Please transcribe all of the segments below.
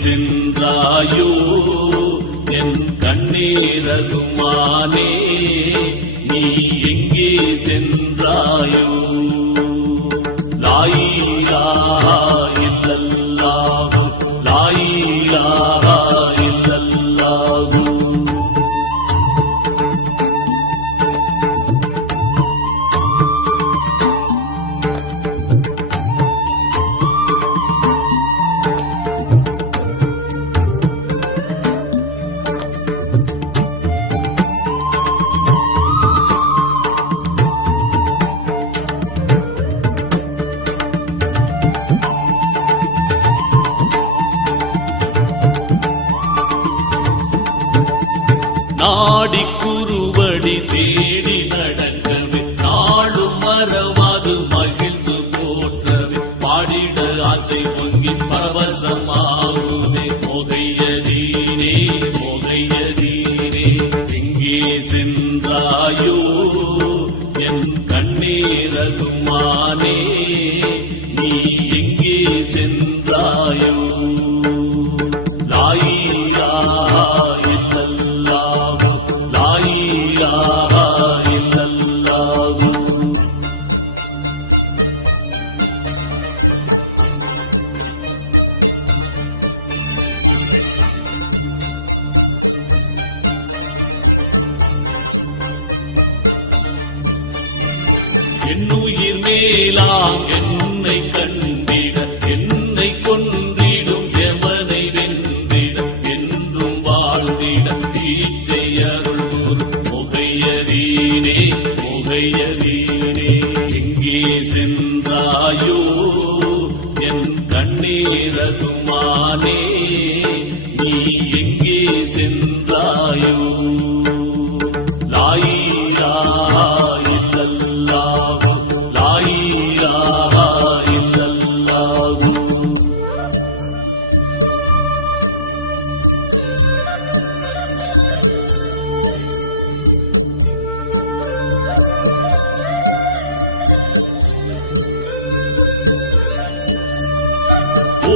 சென்றாயோ என் கண்ணீரகுமானே, நீ எங்கே சென்றாயோ? லா இலாஹா இல்லல்லாஹு, லா இலாஹா இல்லல்லாஹு. நாடி குறுவடி தேடி நடக்கவே, நாடும் மரமாது மகிழ்ந்து போற்றவே, பாடிட ஆசை பொங்கி பரவசமாகுதே. மொகையதீனே மொகையதீனே, எங்கே சென்றாயோ என் கண்ணீரகுமானே, நீ எங்கே சென்றாயோ? லா இலாஹா இல்லல்லாஹு, லா இலாஹா இல்லல்லாஹு. என்னுயிர் மேலாம் என்னை கண்டிட, என்னை கொன்றிடும் எவனை வென்றிட, என்றும் வாழ்ந்திட தீட்சை அருள்வோர். முகையதீனே முகையதீனே, எங்கே சென்றாயோ என் கண்ணீரகுமானே, நீ எங்கே சென்றாயோ? லா இலாஹா இல்லல்லாஹு, லா இலாஹா இல்லல்லாஹு.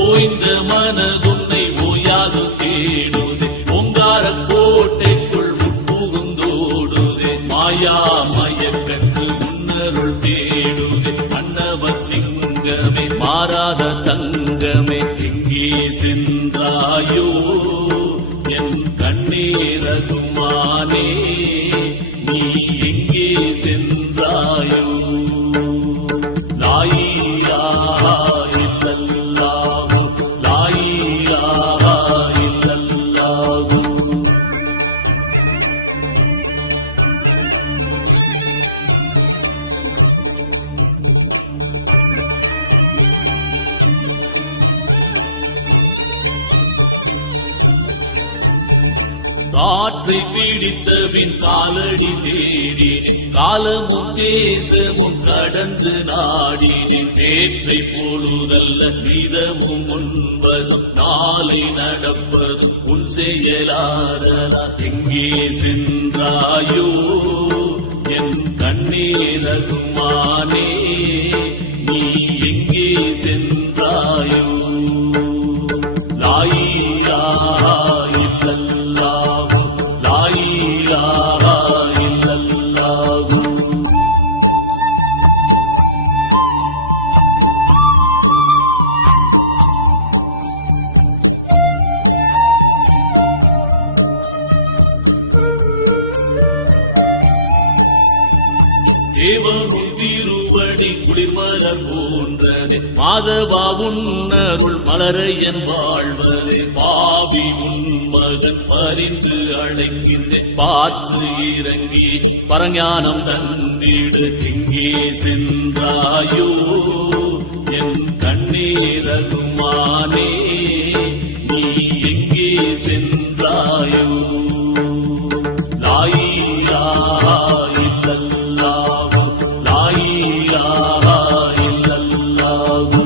ஓய்ந்த மனதுன்னை ஓயாது தேடுதே, ஓங்கார கோட்டைக்குள் உட்புகுந்தோடுதே. மாயா மயக்கற்று முன்னருள் தேடுதே, அன்னவர் சிங்கமே மாறாத தங்கமே, எங்கே சென்றாயோ என் கண்ணீரகுமானே, நீ எங்கே சென்றாயோ? லா இலாஹா இல்லல்லாஹு, லா இலாஹா இல்லல்லாஹு. காற்றை பிடித்தவின் காலடி தேடினேன், காலமும் தேசமும் கடந்து நாடினேன். நேற்றை பொழுதல்ல நிதமும் முன்வசம், நாளை நடப்பதும் உன் செயலாரலா. எங்கே சென்றாயோ என் கண்ணீரகுமானே, நீ எங்கே சென்றாயோ? லா இலாஹா இல்லல்லாஹு, லா இலாஹா இல்லல்லாஹு. தேவனும் திருவடி குளிர்மலர் போன்றதே, மாதவா உன்னருள் மலர என் வாழ்வதே. பாவி உன் மகன் பரிந்து அழைக்கின்றேன், பார்த்து இறங்கி பரஞானம் தந்திடு. எங்கே சென்றாயோ என் கண்ணே ரகுமானே நீ எங்கே சென்றாயோ லாயிலாஹா இல்லல்லாஹு லாயிலாஹா இல்லல்லாஹு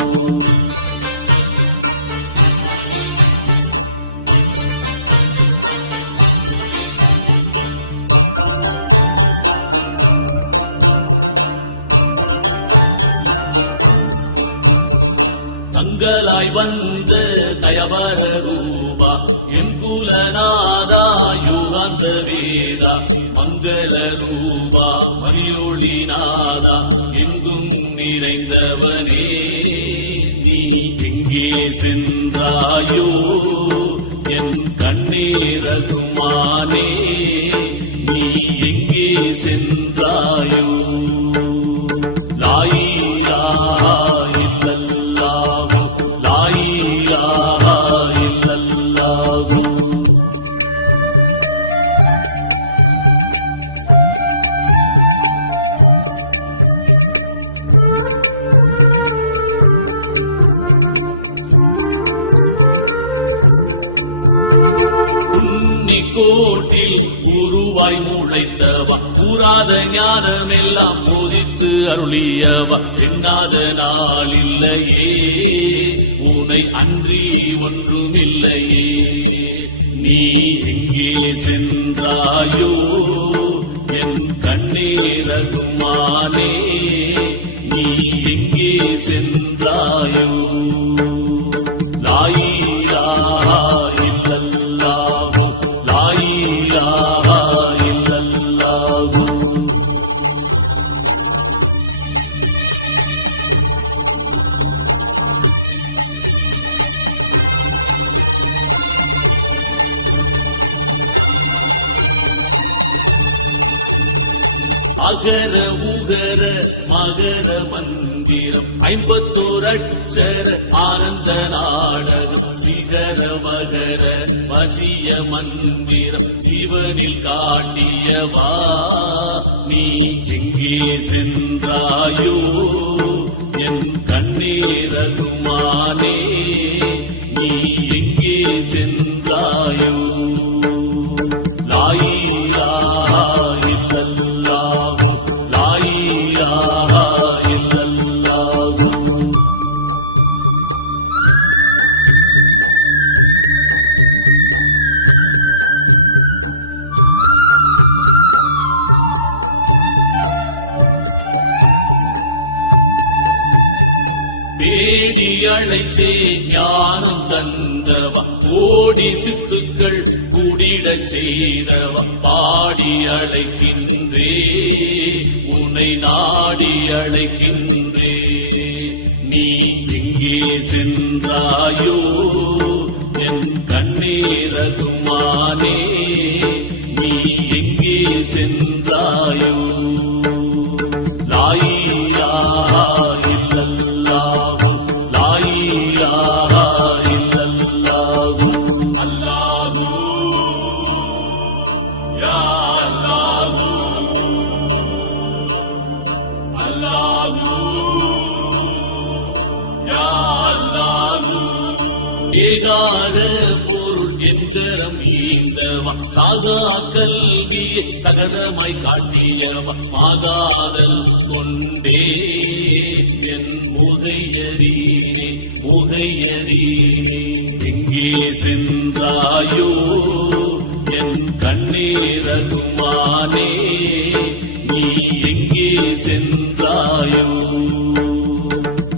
தங்களாய் வந்த தயவர ரூபா என் குலநாதா யுகாந்த வேதா மங்கள ரூபா மணியொளி நாதா எங்கும் நிறைந்தவனே நீ எங்கே சென்றாயோ என் கண்ணே ரகுமானே நீ எங்கே சென்றாயோ லாயிலாஹா இல்லல்லாஹு லாயிலாஹா இல்லல்லாஹு கோட்டில் குருவாய் முளைத்தவன் கூறாத ஞானமெல்லாம் போதித்து அருளியவன் எண்ணாத நாளில்லையே உனை அன்றி ஒன்றுமில்லையே நீ எங்கே சென்றாயோ என் கண்ணே ரகுமானே நீ எங்கே சென்றாயோ லாயிலாஹா இல்லல்லாஹு லாயிலாஹா இல்லல்லாஹு அகர உகர மகர மந்திரம் 51 அட்சர ஆனந்த நாடகம் சிகர மகர வசிய மந்திரம் ஜீவனில் காட்டியவா நீ எங்கே சென்றாயோ என் கண்ணே ரகுமானே நீ எங்கே சென்றாயோ லாயிலாஹா இல்லல்லாஹு லாயிலாஹா இல்லல்லாஹு தேடி அழைத்தே ஞானம் தந்தவா கோடி சித்துக்கள் கூடிடச் செய்தவா பாடி அழைக்கின்றே உன்னை நாடி அழைக்கின்றே நீ எங்கே சென்றாயோ என் கண்ணே ரகுமானே நீ எங்கே சென்றாயோ லாயிலாஹா இல்லல்லாஹு லாயிலாஹா இல்லல்லாஹு அல்லாஹு யா அல்லாஹு அல்லாஹு யா அல்லாஹு ஏகார பொருள் எந்தரம் ஈந்தவா சாகா கல்வி சகதமாய் காட்டியவா மாகாதல் கொண்டே என் முகையரீனே முகையரீனே எங்கே சென்றாயோ என் கண்ணே ரகுமானே நீ எங்கே சென்றாயோ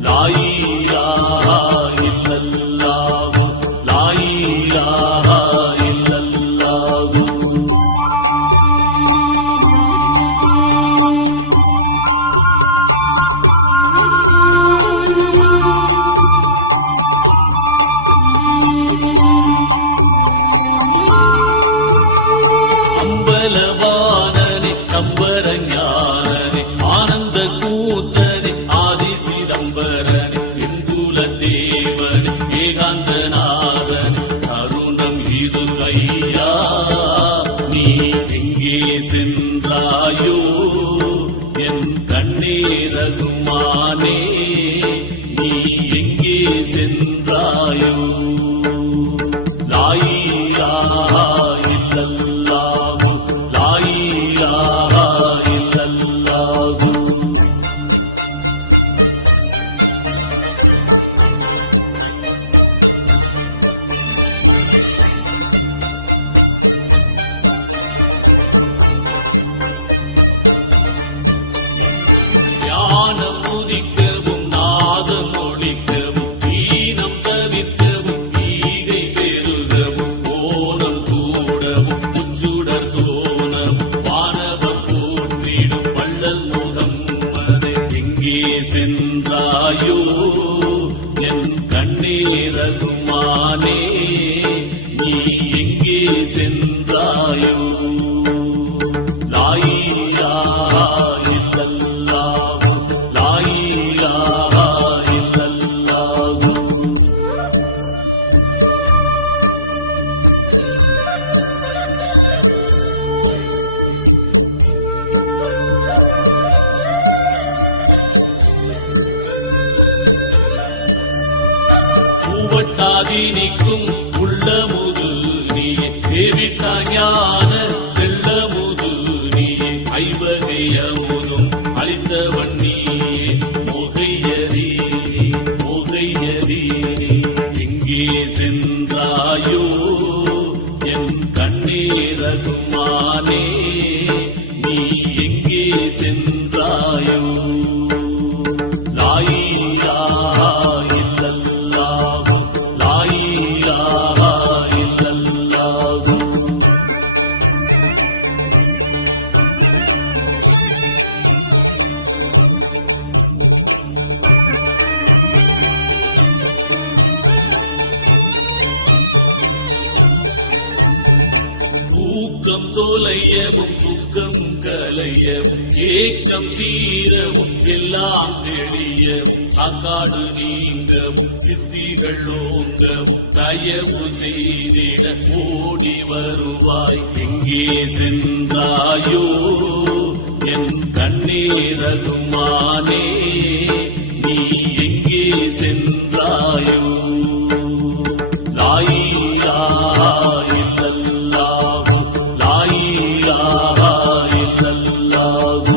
லாயிலாஹா இல்லல்லாஹு லாயிலாஹா இல்லல்லாஹு அம்பலவானனே கம்பர ஞானனே ஆனந்த கூத்தனே சென்றாயோ லா இலாஹா இல்லல்லாஹு லா இலாஹா இல்லல்லாஹு ஞானம் உதிக்கவும் நாதம் ஒழிக்கவும் ஈனம் தவிர்க்கவும் ஈகை பெருகவும் ஓனம் கூடவும் உச்சுடர் தோணவும் வானவர் போற்றிடும் வள்ளல் முகம்மதை எங்கே சென்றாயோ என் கண்ணே ரகுமானே நீ எங்கே சென்றாயோ லா இலாஹா இல்லல்லாஹு லா இலாஹா இல்லல்லாஹு பூவட்டாதினிக்கும் உள்ளமுது நீயே தேவிட்டா ஞான வெள்ளமுது நீயே ஐவகையமுதும் அளித்தவன் நீயே மொகையதீனே மொகையதீனே எங்கே சென்றாயோ என் கண்ணே ரகுமானே நீ எங்கே சென்றாயோ லா இலாஹா இல்லல்லாஹு லா இலாஹா இல்லல்லாஹு தூக்கம் தொலையவும் துக்கம் கலையவும் ஏக்கம் தீரவும் எல்லாம் தெளியவும் சாக்காடு நீங்கவும் சித்திகள் ஓங்கவும் தயவு செய்திட ஓடி வருவாய் எங்கே சென்றாயோ என் கண்ணே ரகுமானே நீ எங்கே சென்றாயோ லா இலாஹா இல்லல்லாஹு லா இலாஹா இல்லல்லாஹு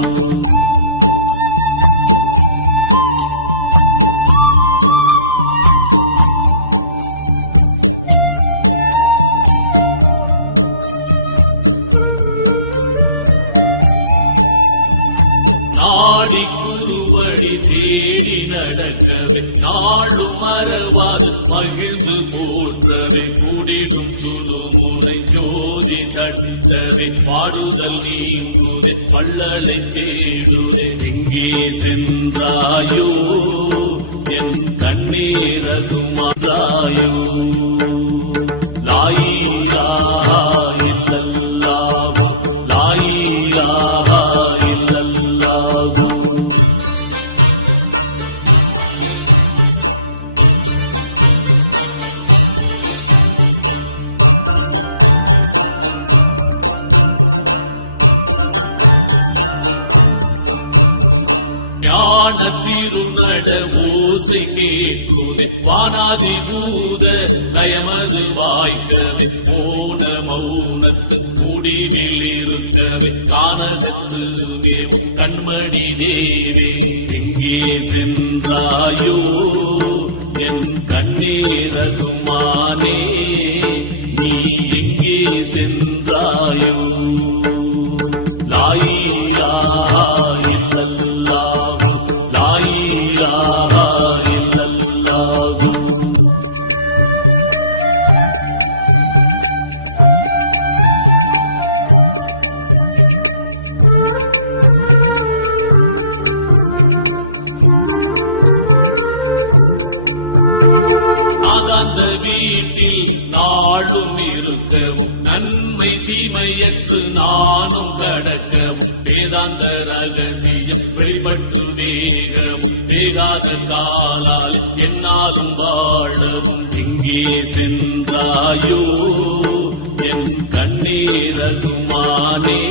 நாடி குருவடி தேடி நடக்கவே நாளும் மறவாது மகிழ்ந்து போற்றவே கூடிடும் சுடுமுனை ஜோதி தட்டவே பாடுதல் நீங்குதே பள்ளலை தேடுதே எங்கே சென்றாயோ என் கண்ணே ரகுமாராயோ லா இலாஹா இல்லல்லாஹு லா இலாஹா இல்லல்லாஹு ஞான திருநட ஓசை கேட்குதே வானாதி பூத நயமது வாய்க்கவே போன மௌனத்து முடிவில் இருக்கவே கானகத்து மேவும் கண்மணி தேவே எங்கே சென்றாயோ என் கண்ணே ரகுமானே நீ எங்கே சென்றாயோ லா இலாஹா இல்லல்லாஹு லா இலாஹா இல்லல்லாஹு நாதாந்த வீட்டில் நாளும் இருக்கவும் நன்மை தீமையற்று நானும் கடக்கவும் வேதாந்த ரகசியம் வெளிப்பட்டு வேகவும் வேகாத காலால் என்னாலும் வாழவும் எங்கே சென்றாயோ என் கண்ணே ரகுமானே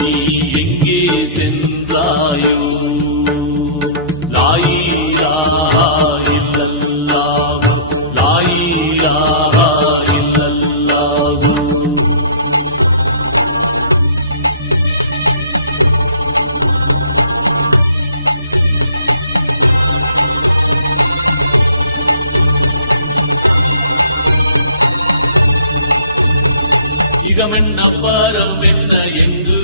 நீ எங்கே சென்றாயோ லா இலாஹா இல்லல்லாஹு இகமென்ன பரம் என்ன என்று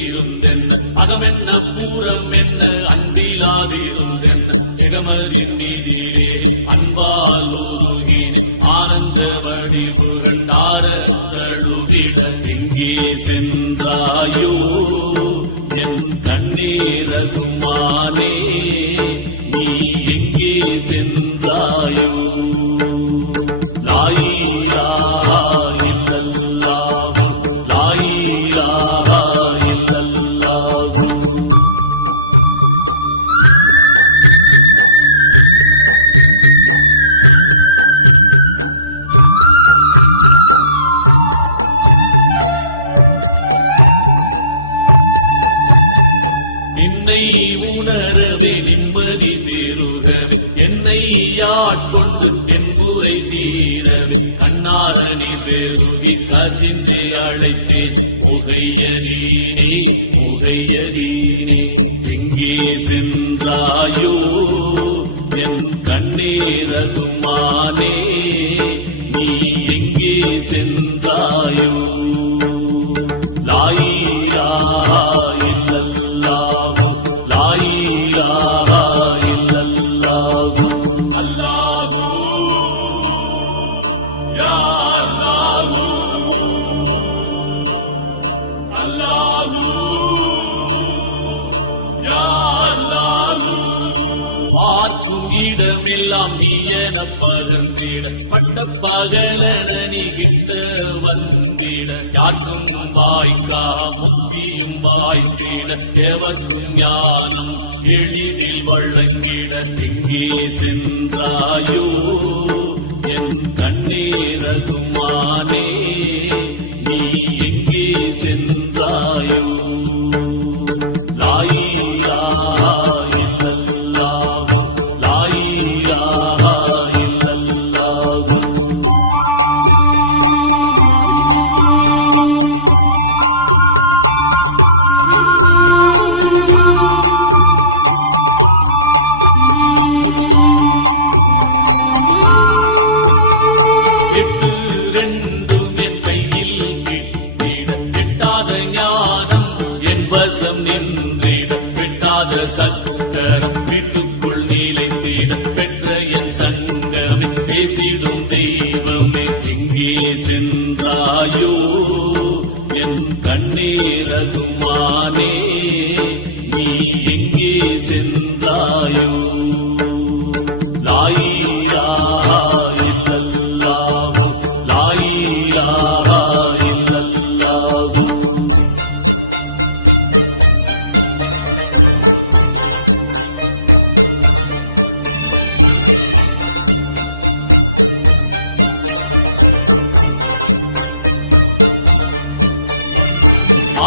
இருந்தென்ன அகமென்ன பூரம் என்ன அன்பிலாதிருந்தென்ன எகமதின் மீதிலே அன்பால் உருகினே ஆனந்த வடிவுகள் தாரத்தழுவிட எங்கே சென்றாயோ என் கண்ணீரகுமானே நீ எங்கே சென்றாயோ நின்னை உணரவே நிம்மதி பெருகவே என்னை ஆட்கொண்டு என் குறை தீரவே கண்ணாரணி பெருகி கசிந்து அழைத்தேன் புகையதீனே புகையதீனே எங்கே சென்றாயோ என் கண்ணீரகுமானே நீ எங்கே சென்றாயோ இடமெல்லாம் நீ என பகர்ந்திட பட்ட பகலனி கிட்ட வந்திட யாருக்கும் வாய்க்கா முக்கியும் வாய்த்திட எவர்க்கும் ஞானம் எளிதில் வழங்கிட எங்கே சென்றாயோ என் கண்ணீரகுமானே நீ எங்கே சென்றாயோ சக்கரம் வீட்டுக்குள் நிலைத்திட பெற்ற என் தங்கமே பேசிடும் தெய்வமே எங்கே சென்றாயோ என் கண்ணீரகுமானே நீ எங்கே சென்றாயோ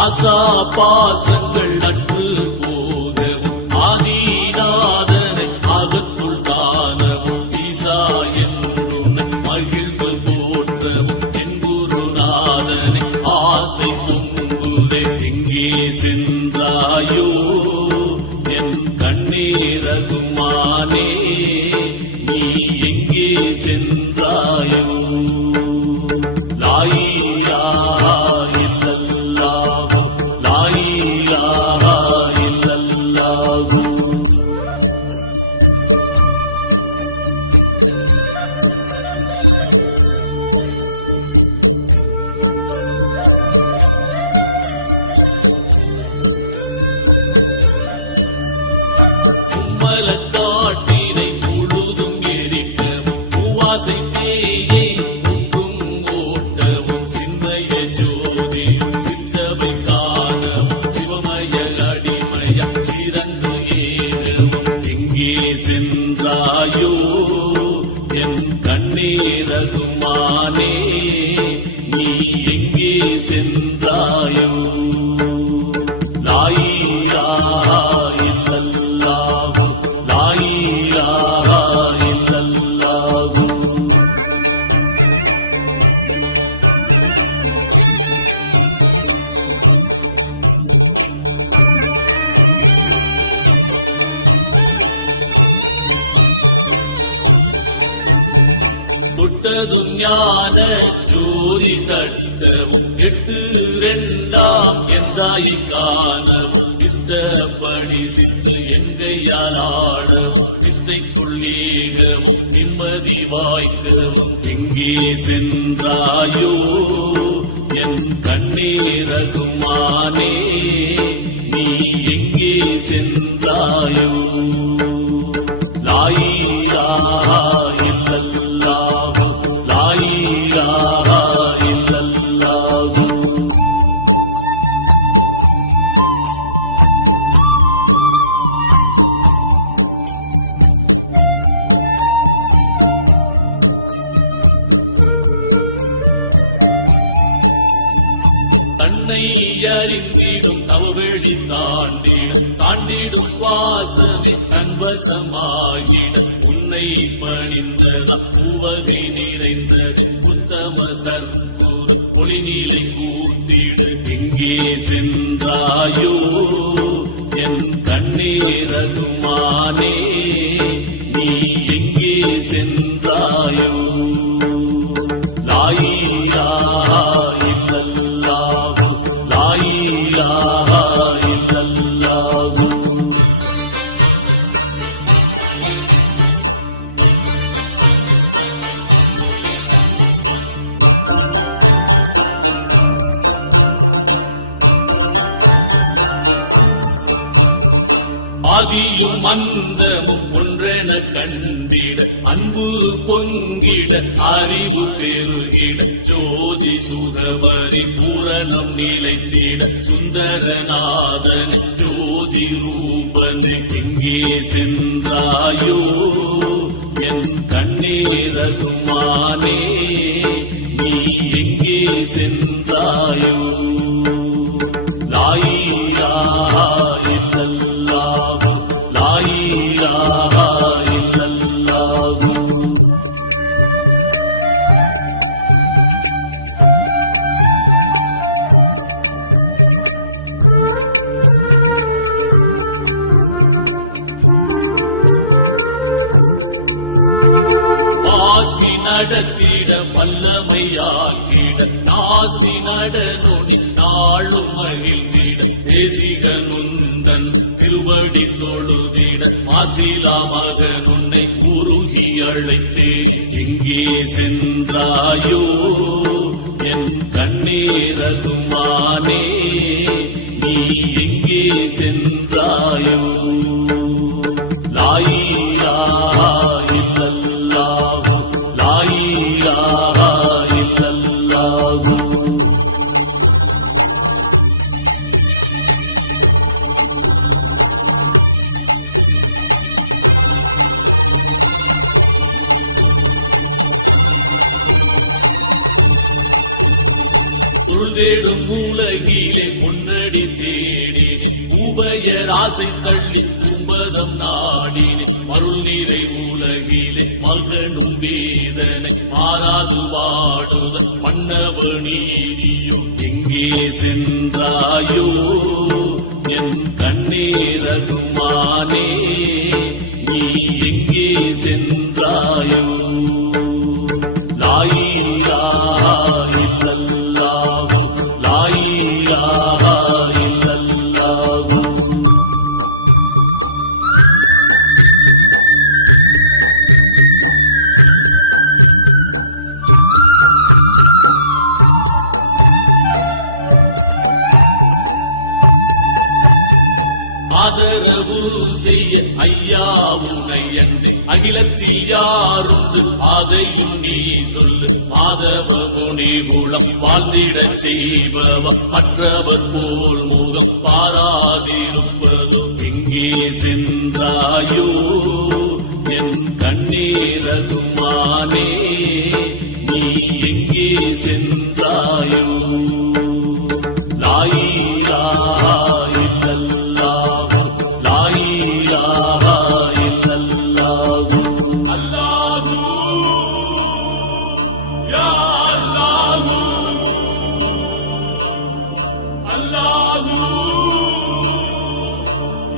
ஆசா பாசங்கள் அற்று போகவும் ஆதிநாதனை ஆகத்துள் காணவும் ஈசா என்றுனை மகிழ்வு போற்றவும் என் குருநாதனை ஆசை பொங்குதை எங்கே சென்றாயோ என் கண்ணீரகுமானே நீ எங்கே சென்றாயோ மலக்காட்டினை முழுதும் எரிக்கவும் பூவாசை தேயை முக்கும் ஓட்டவும் சிந்தைய ஜோதியும் சிற்றவை காணவும் சிவமய அடிமய சிறந்து ஏறவும் எங்கே சென்றாயோ என் கண்ணீரகுமானே நீ எங்கே சென்றாயோ தொட்டதும் ஞான ஜோதி தட்டவும் 8 எந்தாயை காணவும் இஷ்டப்படி சித்து எங்கையால் ஆடவும் இஷ்டைக்குள் ஏகவும் நிம்மதி வாய்க்கவும் எங்கே சென்றாயோ என் கண்ணே ரகுமானே நீ எங்கே சென்றாயோ லா இலாஹா இல்லல்லாஹு லா இலாஹா இல்லல்லாஹு தன்னை அறிந்திடும் தவவெளி தாண்டிடும் சுவாசமே தன்வசமாகிட உன்னை பணிந்ததாம் உவகை நிறைந்தது உத்தம சற்பூர் ஒளிநிலை கூட்டிடு எங்கே சென்றாயோ என் கண்ணே ரகுமானே நீ எங்கே சென்றாயோ லா இலாஹா இல்லல்லாஹு லா இலாஹா இல்லல்லாஹு ஆதியும் அந்தமும் ஒன்றென கண்டிட அன்பு பொங்கிட அறிவு பெருகிட ஜோதி சுகவரி பூரணம் நிலைத்திட சுந்தரநாதன் ஜோதி ரூபன் எங்கே சென்றாயோ என் கண்ணே ரகுமானே நீ எங்கே சென்றாயோ லா இலாஹா இல்லல்லாஹு லா இலாஹா இல்லல்லாஹு ஆசி நடத்திட வல்லமையாக்கிட நாசி நடனொடி நாளும் மகிழ்ந்திட தேசிக நுந்தன் திருவடி தொழுதிட மாசிலா மகன் உன்னை உருகி அழைத்தே எங்கே சென்றாயோ என் கண்ணே ரகுமானே நீ எங்கே சென்றாயோ லா இலாஹா இல்லல்லாஹு லா இலாஹா இல்லல்லாஹு துள்தேடும் மூலகிலே முன்னடி தேடினேன் உபயர் ஆசை தள்ளி கும்பதம் நாடினேன் மருள் நிறை உலகிலே மகனும் வேதனை மாறாது வாடுதல் மன்னவ நீதியும் எங்கே சென்றாயோ என் கண்ணே ரகுமானே நீ எங்கே சென்றாயோ லா இலாஹா இல்லல்லாஹு லா இலாஹா இல்லல்லாஹு ஆதரவு செய்ய ஐயா உனை அன்றி அகிலத்தில் யாருண்டு அதையும் நீ சொல்லு மாதவ முனிகுளம் வாழ்ந்திடச் செய்பவ மற்றவர் போல் முகம் பாராதிருப்பதோ எங்கே சென்றாயோ என் கண்ணே ரகுமானே நீ எங்கே சென்றாயோ லா இலாஹா இல்லல்லாஹு லா இலாஹா இல்லல்லாஹு அல்லாஹு யா அல்லாஹு அல்லாஹு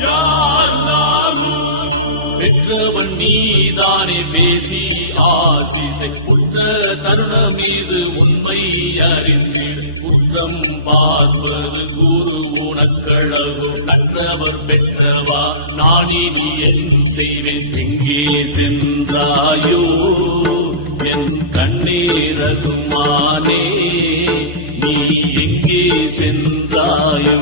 யா அல்லாஹு பெற்றவன் நீதானே பேசி ஆசிசை புத்த தருணம் மீது உண்மை அறிந்திடு குற்றம் பார்ப்பது குரு உனக்களவு கற்றவர் பெற்றவா நான் இனி என் செய்வேன் எங்கே சென்றாயோ என் கண்ணே ரகுமானே நீ எங்கே சென்றாயோ